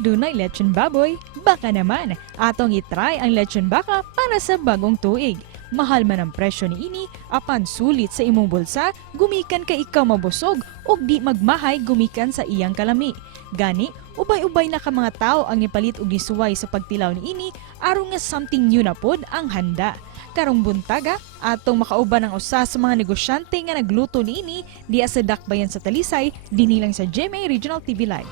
dunay lechon baboy? Baka naman, atong itry ang lechon baka para sa bagong tuig. Mahal man ang presyo ni ini, apan sulit sa imong bulsa, gumikan ka ikaw mabusog, ug di magmahay gumikan sa iyang kalami. Gani, ubay-ubay na ka mga tao ang ipalit og gisuway sa pagtilaw ni ini, aron nga something new na pod ang handa. Karong buntaga, atong makauban ang usa sa mga negosyante nga nagluto ni ini diya sa Dakbayan sa Talisay, dinilang sa GMA Regional TV Live.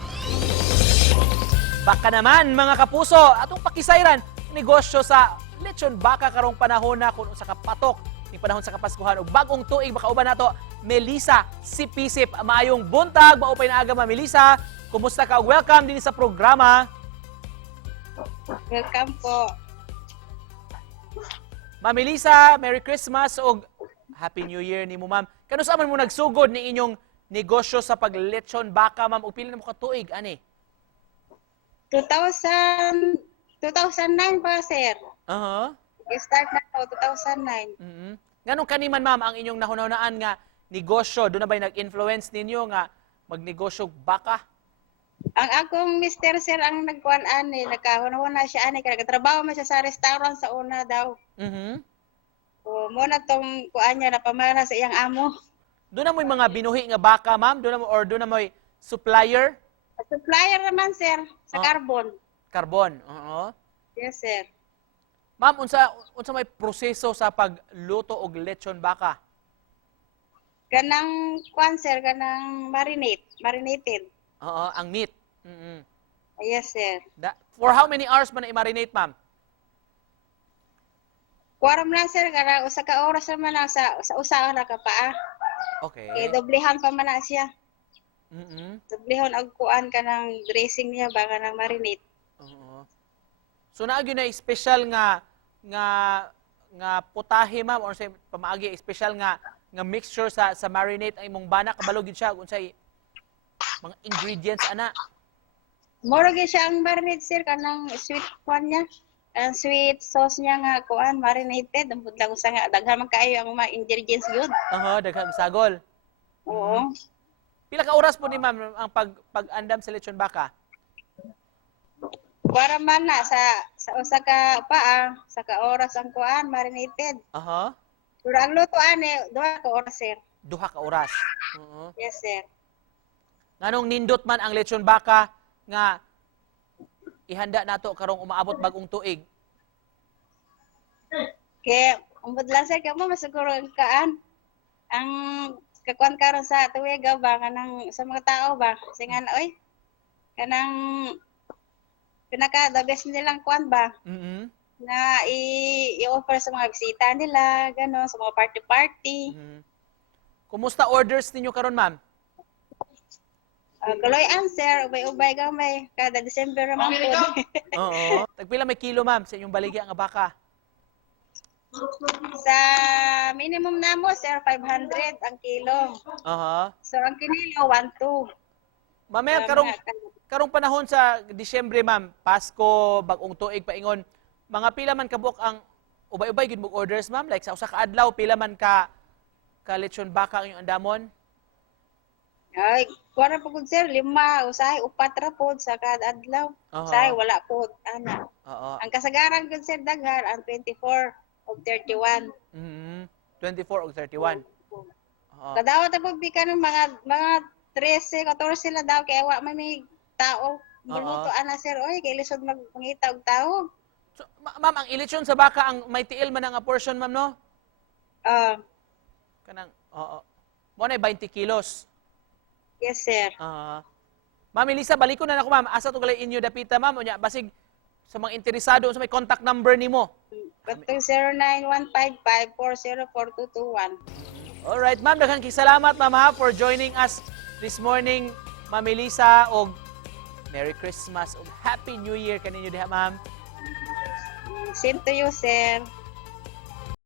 Baka naman mga kapuso, atong pakisayran negosyo sa lechon baka karong panahon na kung sa kapatok ni panahon sa Kapaskuhan ug bagong tuig makauban nato Melissa Sipisip. Maayong buntag, maupay na aga Melissa. Kumusta ka? Welcome din sa programa. Welcome po. Ma'am Melissa, Merry Christmas ug Happy New Year ni mo, ma'am. Kanusa man mo nagsugod ni inyong negosyo sa paglechon baka, ma'am? Ug pila na mo ka tuig ani? 2009 pa, sir. Start na to, 2009. Nganong kaniman, ma'am, ang inyong nahunahunaan nga negosyo? Doon na ba'y nag-influence ninyo nga magnegosyo baka? Ang akong mister, sir, ang nagkuhan ani, nagkahunahuna siya ani, kaya nagtrabaho man siya sa restaurant sa una daw. O, muna tong kuhan niya na pamana sa iyang amo. Doon na mo'y mga binuhi nga baka, ma'am? Doon na mo, or doon na mo'y supplier? Supplier naman, sir, sa carbon. Carbon, Yes, sir. Ma'am, unsa may proseso sa pagluto og lechon baka? Kanang kuhan, sir, kanang marinated. Ang meat. Yes, sir. For how many hours man na i-marinate, ma'am? Kuwaram lang, sir, kanang usa ka oras naman na sa usa na ka paa. Okay. Doblehan pa man na siya. Doblehan og kuan ka ng dressing niya baka nang marinate. So naagyo na special nga putahe, ma'am, or sa pamaagi special nga mixture sa marinate ang imong bana kabalo gid siya unsay mga ingredients ana. Moro gyud siya ang marinate, sir, kanang sweet kuan niya. Ang sweet sauce niya nga kuan marinated ang budlang usa nga daghan man kaayo ang mga ingredients gyud. Daghang sagol. Oo. Pila ka oras po ni ma'am ang pag-andam sa lechon baka? Para man na sa usa ka paa, sa ka oras ang kuan marinated. Pero ang luto ani 2 ka oras, sir. 2 ka oras. Yes, sir. Nganong nindot man ang lechon baka nga ihanda nato karong umaabot bagong tuig? Kaya ang budlang, sir, kamo masiguro ang kaan ang kakuan karon sa tuig ba kanang sa mga tao ba singan oy kanang pinaka the best nilang kuan ba na i-offer sa mga bisita nila gano sa mga party. Kumusta orders ninyo karon, ma'am? Kaloy answer ubay-ubay gamay kada December naman po. Tagpila may kilo, ma'am, sa inyong baligya nga baka? Sa minimum namo, sir, 500 ang kilo. So ang kinilo 1.2. Ma'am, karong panahon sa Disyembre, ma'am, Pasko, bagong tuig paingon, mga pila man kabuk ang ubay-ubay gid mo orders, ma'am? Like sa usa ka adlaw pila man ka lechon baka ang inyong andamon? Ay, kuwara po, sir, 5, usahay, 4 ra po sa kada adlaw. Usahay, wala po, ana. Ang kasagaran ko, sir, daghan, ang 24 o 31. 24 o 31. Kadawat na po, bika ng mga 13, 14 sila daw, kaya may tao. Maluto, ana, sir, oy, kaya lisod magpangita og tao. So, ma'am, ang ilechon sa baka, ang may tiil man ang portion, ma'am, no? Kanang, mo na 20 kilos. Yes, sir. Ma'am Elisa, balik ko na ako, ma'am. Asa to galay inyo dapita, ma'am? Unya, basig sa mga interesado, sa may contact number nimo. Batong 091554042221. Alright, ma'am. Daghang salamat, ma'am, ha, for joining us this morning, Ma'am Elisa. Og Merry Christmas og Happy New Year kaninyo diha, ma'am. Same to you, sir.